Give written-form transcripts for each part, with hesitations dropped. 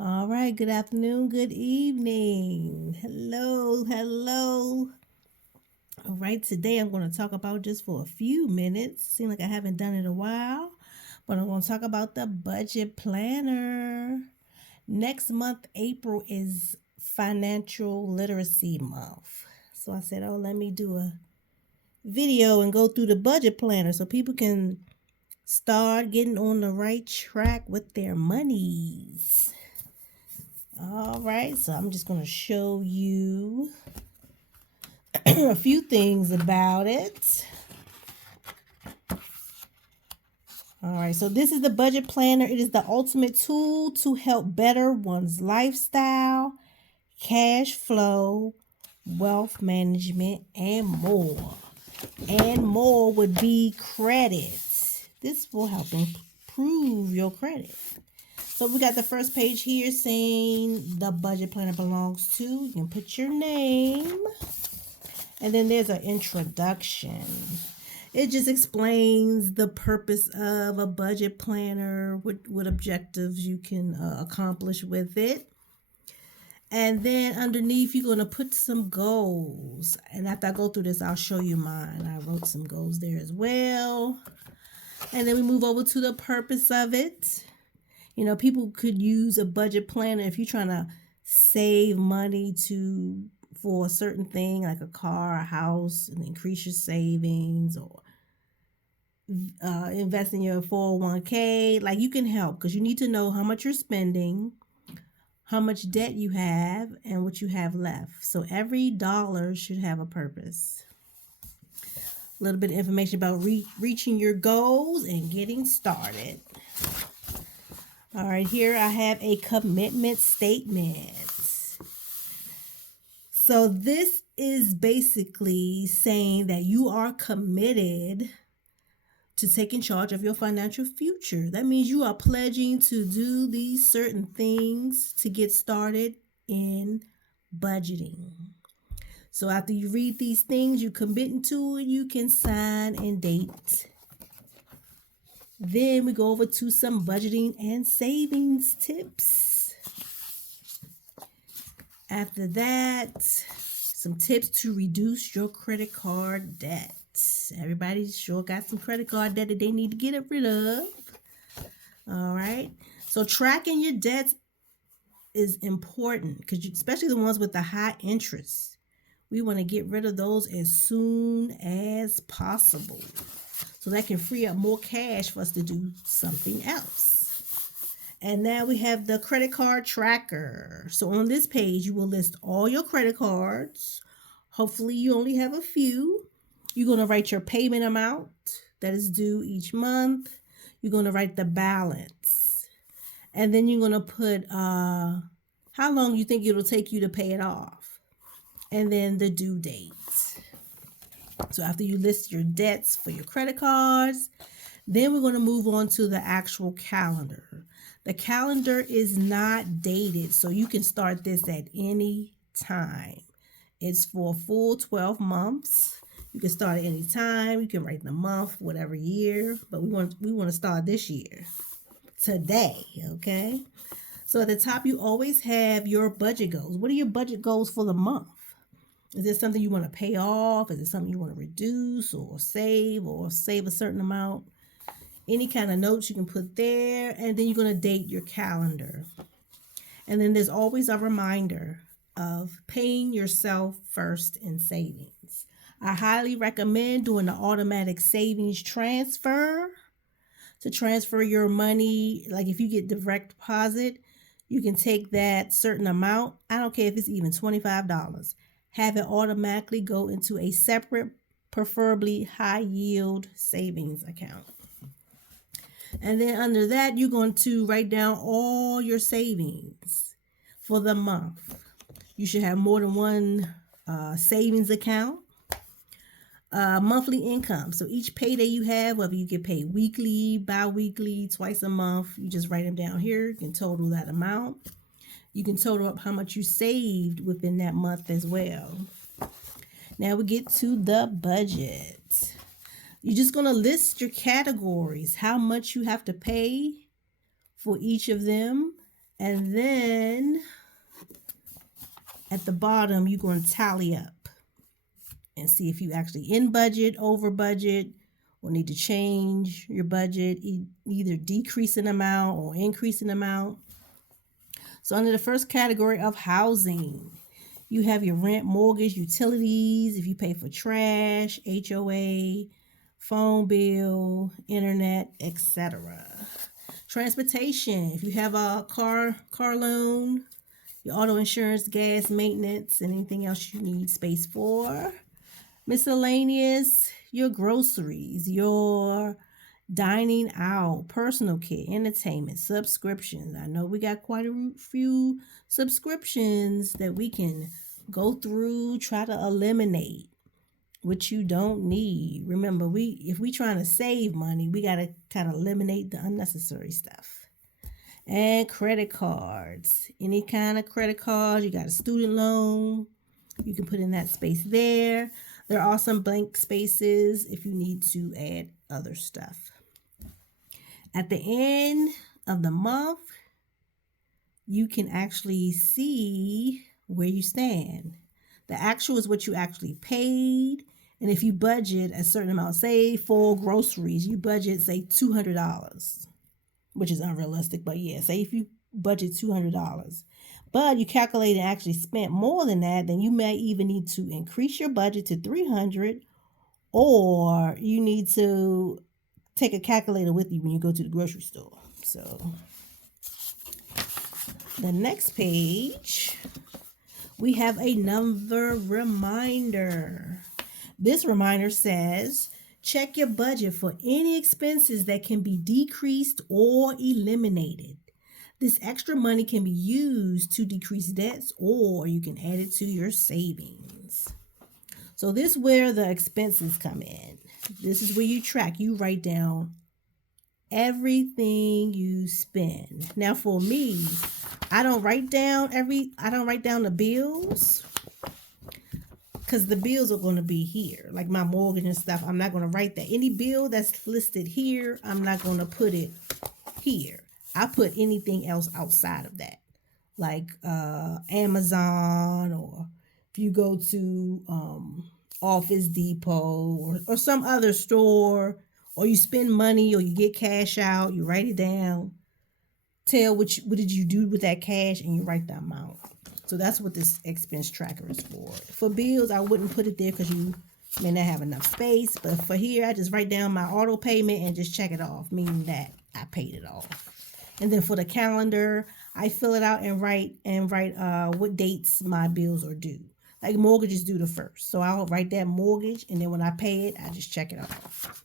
All right, good afternoon, good evening. Hello, hello. All right, today I'm going to talk about just for a few minutes. Seems like I haven't done it in a while, but I'm going to talk about the budget planner. Next month, April, is financial literacy month. So I said, let me do a video and go through the budget planner so people can start getting on the right track with their monies. All right, so I'm just going to show you a few things about it. All right, so this is the budget planner. It is the ultimate tool to help better one's lifestyle, cash flow, wealth management, and more. And more would be credit. This will help improve your credit. So we got the first page here saying the budget planner belongs to. You can put your name. And then there's an introduction. It just explains the purpose of a budget planner, what objectives you can accomplish with it. And then underneath, you're going to put some goals. And after I go through this, I'll show you mine. I wrote some goals there as well. And then we move over to the purpose of it. You know, people could use a budget planner if you're trying to save money for a certain thing, like a car, a house, and increase your savings, or invest in your 401k. Like, you can help because you need to know how much you're spending, how much debt you have, and what you have left. So every dollar should have a purpose. A little bit of information about reaching your goals and getting started. All right, here I have a commitment statement. So this is basically saying that you are committed to taking charge of your financial future. That means you are pledging to do these certain things to get started in budgeting. So after you read these things, you commit to it, you can sign and date. Then we go over to some budgeting and savings tips. After that, some tips to reduce your credit card debt. Everybody sure got some credit card debt that they need to get rid of. All right. So tracking your debts is important because especially the ones with the high interest. We want to get rid of those as soon as possible. So that can free up more cash for us to do something else. And now we have the credit card tracker. So on this page, you will list all your credit cards. Hopefully you only have a few. You're going to write your payment amount that is due each month. You're going to write the balance. And then you're going to put how long you think it'll take you to pay it off. And then the due date. So after you list your debts for your credit cards, then we're going to move on to the actual calendar. The calendar is not dated, so you can start this at any time. It's for a full 12 months. You can start at any time. You can write the month, whatever year, but we want to start this year, today, okay? So at the top, you always have your budget goals. What are your budget goals for the month? Is there something you want to pay off? Is it something you want to reduce or save a certain amount? Any kind of notes you can put there. And then you're going to date your calendar. And then there's always a reminder of paying yourself first in savings. I highly recommend doing the automatic savings transfer to transfer your money. Like if you get direct deposit, you can take that certain amount. I don't care if it's even $25. Have it automatically go into a separate, preferably high yield savings account. And then under that, you're going to write down all your savings for the month. You should have more than one savings account. Monthly income. So each payday you have, whether you get paid weekly, bi-weekly, twice a month, you just write them down here. You can total that amount. You can total up how much you saved within that month as well. Now we get to the budget. You're just going to list your categories, how much you have to pay for each of them, And then at the bottom, you're going to tally up and see if you actually in budget, over budget, or need to change your budget, either decrease an amount or increase an amount. So under the first category of housing, you have your rent, mortgage, utilities, if you pay for trash, HOA, phone bill, internet, etc. Transportation, if you have a car loan, your auto insurance, gas, maintenance, and anything else you need space for. Miscellaneous, your groceries, your dining out, personal care, entertainment, subscriptions. I know we got quite a few subscriptions that we can go through, try to eliminate what you don't need. Remember, if we trying to save money, we got to kind of eliminate the unnecessary stuff. And credit cards, any kind of credit cards. You got a student loan, you can put in that space there. There are some blank spaces if you need to add other stuff. At the end of the month, you can actually see where you stand. The actual is what you actually paid. And if you budget a certain amount, say for groceries, you budget, say, $200, which is unrealistic, but yeah, say if you budget $200, but you calculate and actually spent more than that, then you may even need to increase your budget to $300, or you need to take a calculator with you when you go to the grocery store. So the next page, we have another reminder. This reminder says, check your budget for any expenses that can be decreased or eliminated. This extra money can be used to decrease debts, or you can add it to your savings. So this is where the expenses come in. This is where you track. You write down everything you spend. Now for me, I don't write down the bills, because the bills are going to be here, like my mortgage and stuff. I'm not going to write that. Any bill that's listed here, I'm not going to put it here. I put anything else outside of that, like Amazon, or if you go to Office Depot or some other store, or you spend money or you get cash out, you write it down, tell what did you do with that cash, and you write the amount. So that's what this expense tracker is for. For bills, I wouldn't put it there because you may not have enough space, but for here, I just write down my auto payment and just check it off, meaning that I paid it off. And then for the calendar, I fill it out and write what dates my bills are due. Like mortgage is due the 1st. So I'll write that mortgage, and then when I pay it, I just check it off.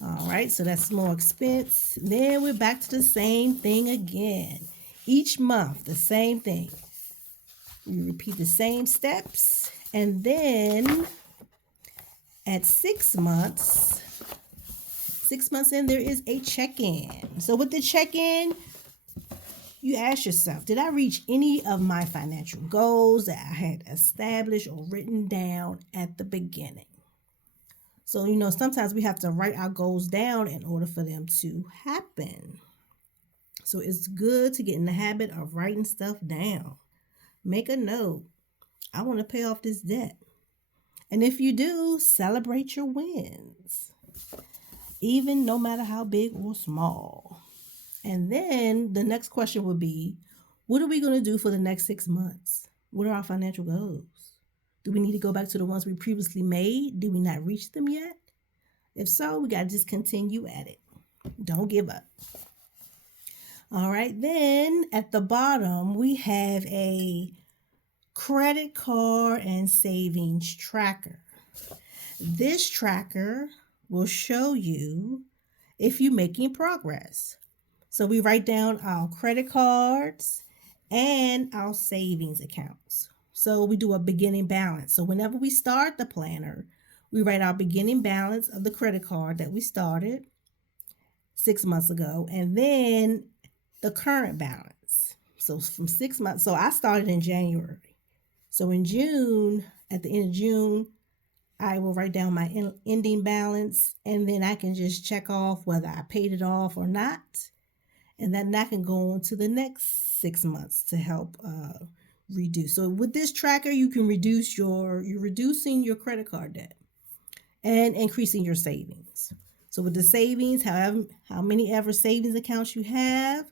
All right, so that's more expense. Then we're back to the same thing again. Each month, the same thing. You repeat the same steps. And then at 6 months, 6 months in, there is a check-in. So with the check-in, you ask yourself, did I reach any of my financial goals that I had established or written down at the beginning? So, sometimes we have to write our goals down in order for them to happen. So it's good to get in the habit of writing stuff down. Make a note. I want to pay off this debt. And if you do, celebrate your wins, even no matter how big or small. And then the next question would be, what are we going to do for the next 6 months? What are our financial goals? Do we need to go back to the ones we previously made? Did we not reach them yet? If so, we got to just continue at it. Don't give up. All right, then at the bottom, we have a credit card and savings tracker. This tracker will show you if you're making progress. So we write down our credit cards and our savings accounts. So we do a beginning balance. So whenever we start the planner, we write our beginning balance of the credit card that we started 6 months ago, and then the current balance. So from 6 months, so I started in January. So in June, at the end of June, I will write down my ending balance, and then I can just check off whether I paid it off or not. and then that can go on to the next 6 months to help reduce. So with this tracker, you can you're reducing your credit card debt and increasing your savings. So with the savings, how many ever savings accounts you have,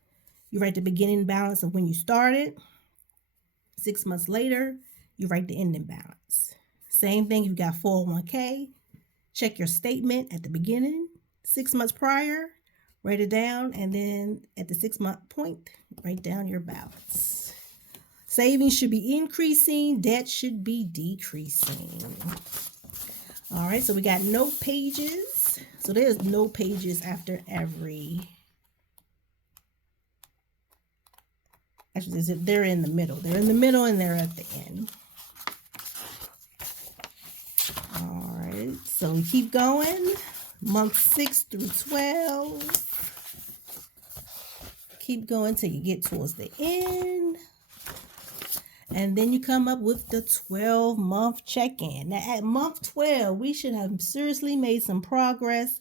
you write the beginning balance of when you started. 6 months later, you write the ending balance. Same thing if you got 401k, check your statement at the beginning, 6 months prior, write it down, and then at the 6 month point, write down your balance. Savings should be increasing, debt should be decreasing. All right, so we got note pages. So there's note pages after every. Actually, they're in the middle. They're in the middle and they're at the end. All right, so we keep going. Month 6 through 12. Keep going till you get towards the end. And then you come up with the 12-month check-in. Now, at month 12, we should have seriously made some progress.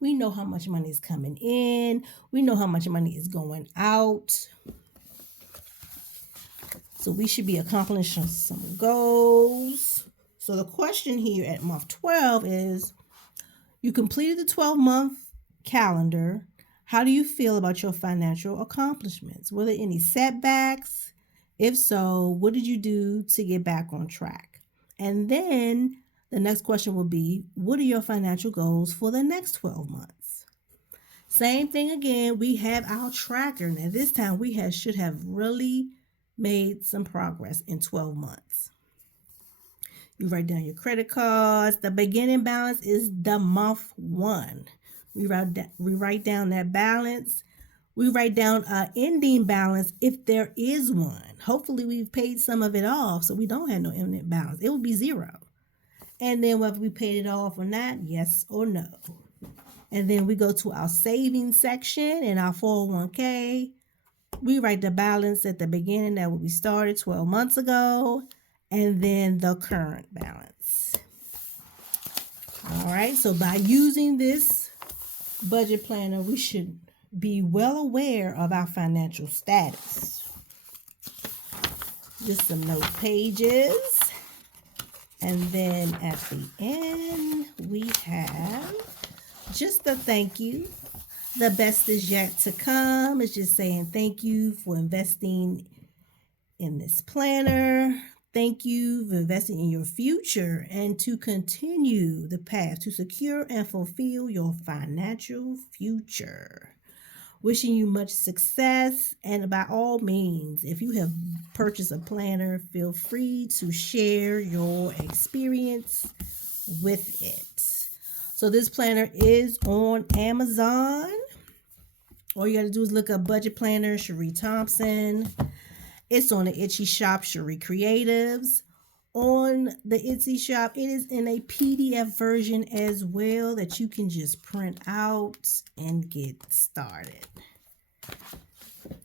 We know how much money is coming in. We know how much money is going out. So we should be accomplishing some goals. So the question here at month 12 is, you completed the 12-month calendar. How do you feel about your financial accomplishments? Were there any setbacks? If so, what did you do to get back on track? And then the next question will be, what are your financial goals for the next 12 months? Same thing again, we have our tracker. Now this time we should have really made some progress in 12 months. You write down your credit cards. The beginning balance is the month 1. We write down that balance. We write down an ending balance if there is one. Hopefully we've paid some of it off, so we don't have no ending balance. It would be 0. And then whether we paid it off or not, yes or no. And then we go to our savings section in our 401k. We write the balance at the beginning that we started 12 months ago, and then the current balance. All right, so by using this budget planner, we should be well aware of our financial status. Just some note pages. And then at the end, we have just a thank you. The best is yet to come. It's just saying thank you for investing in this planner. Thank you for investing in your future and to continue the path to secure and fulfill your financial future. Wishing you much success, and by all means, if you have purchased a planner, feel free to share your experience with it. So this planner is on Amazon. All you got to do is look up Budget Planner Sheree Thompson. It's on the Etsy shop, Sheree Creatives. On the Etsy shop, it is in a PDF version as well that you can just print out and get started.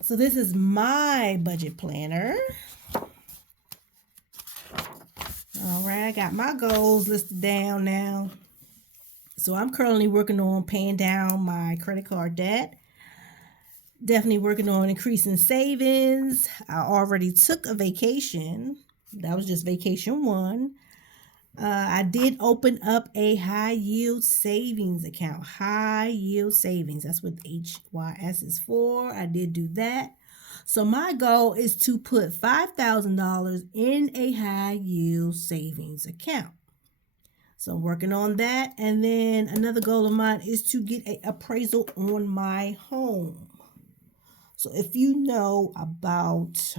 So this is my budget planner. All right, I got my goals listed down now. So I'm currently working on paying down my credit card debt. Definitely working on increasing savings. I already took a vacation. That was just vacation 1. I did open up a high yield savings account. High yield savings. That's what HYS is for. I did do that. So my goal is to put $5,000 in a high yield savings account. So I'm working on that. And then another goal of mine is to get an appraisal on my home. So if you know about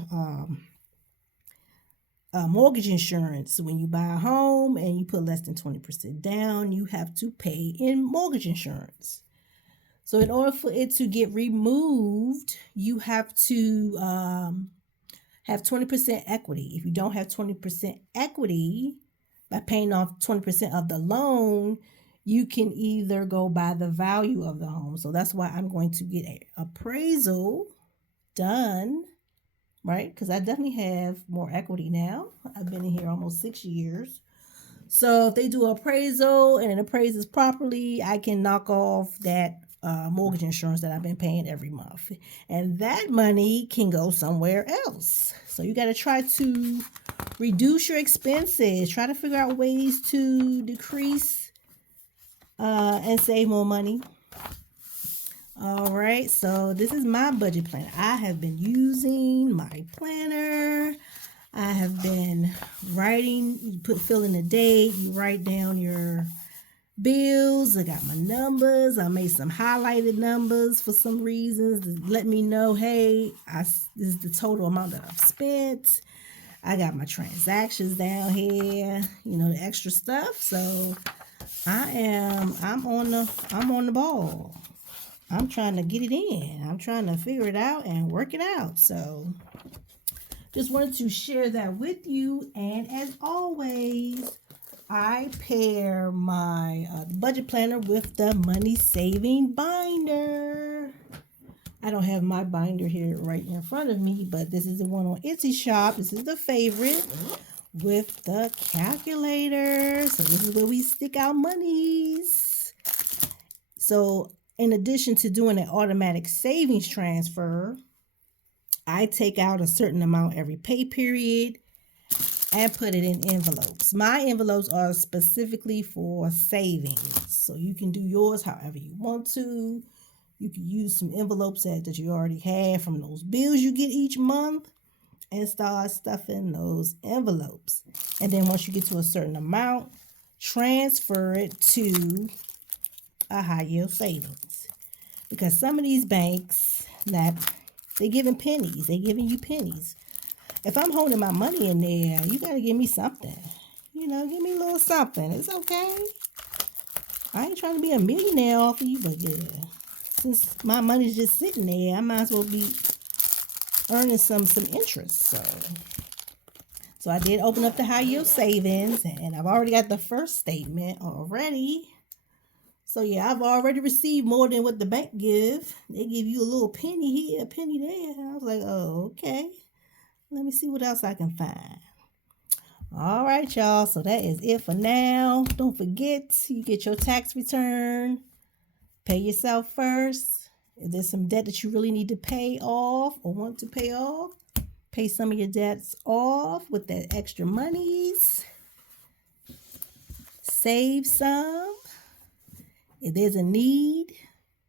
mortgage insurance, when you buy a home and you put less than 20% down, you have to pay in mortgage insurance. So in order for it to get removed, you have to have 20% equity. If you don't have 20% equity, by paying off 20% of the loan, you can either go by the value of the home. So that's why I'm going to get an appraisal done, right? Because I definitely have more equity now. I've been in here almost 6 years. So if they do an appraisal and it appraises properly, I can knock off that mortgage insurance that I've been paying every month. And that money can go somewhere else. So you got to try to reduce your expenses. Try to figure out ways to decrease and save more money. All right, so this is my budget planner. I have been using my planner. I have been writing, fill in the date, you write down your bills. I got my numbers. I made some highlighted numbers for some reasons to let me know, hey, this is the total amount that I've spent. I got my transactions down here, the extra stuff. So I'm on the ball. I'm trying to get it in. I'm trying to figure it out and work it out. So just wanted to share that with you. And as always, I pair my budget planner with the money saving binder. I don't have my binder here right in front of me, but this is the one on Etsy Shop. This is the favorite with the calculator. So this is where we stick our monies. So in addition to doing an automatic savings transfer, I take out a certain amount every pay period and put it in envelopes. My envelopes are specifically for savings. So you can do yours however you want to. You can use some envelopes that you already have from those bills you get each month and start stuffing those envelopes. And then once you get to a certain amount, transfer it to a high yield savings. Because some of these banks, they're giving pennies. They're giving you pennies. If I'm holding my money in there, you got to give me something. Give me a little something. It's okay. I ain't trying to be a millionaire off of you, but yeah. Since my money's just sitting there, I might as well be earning some interest. So I did open up the high yield savings, and I've already got the first statement already. So yeah, I've already received more than what the bank give. They give you a little penny here, a penny there. I was like, oh, okay. Let me see what else I can find. All right, y'all. So that is it for now. Don't forget, you get your tax return. Pay yourself first. If there's some debt that you really need to pay off or want to pay off, pay some of your debts off with that extra monies. Save some. If there's a need,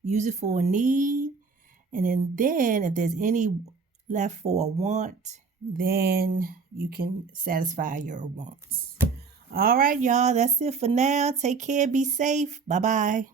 use it for a need. And then if there's any left for a want, then you can satisfy your wants. All right, y'all. That's it for now. Take care. Be safe. Bye-bye.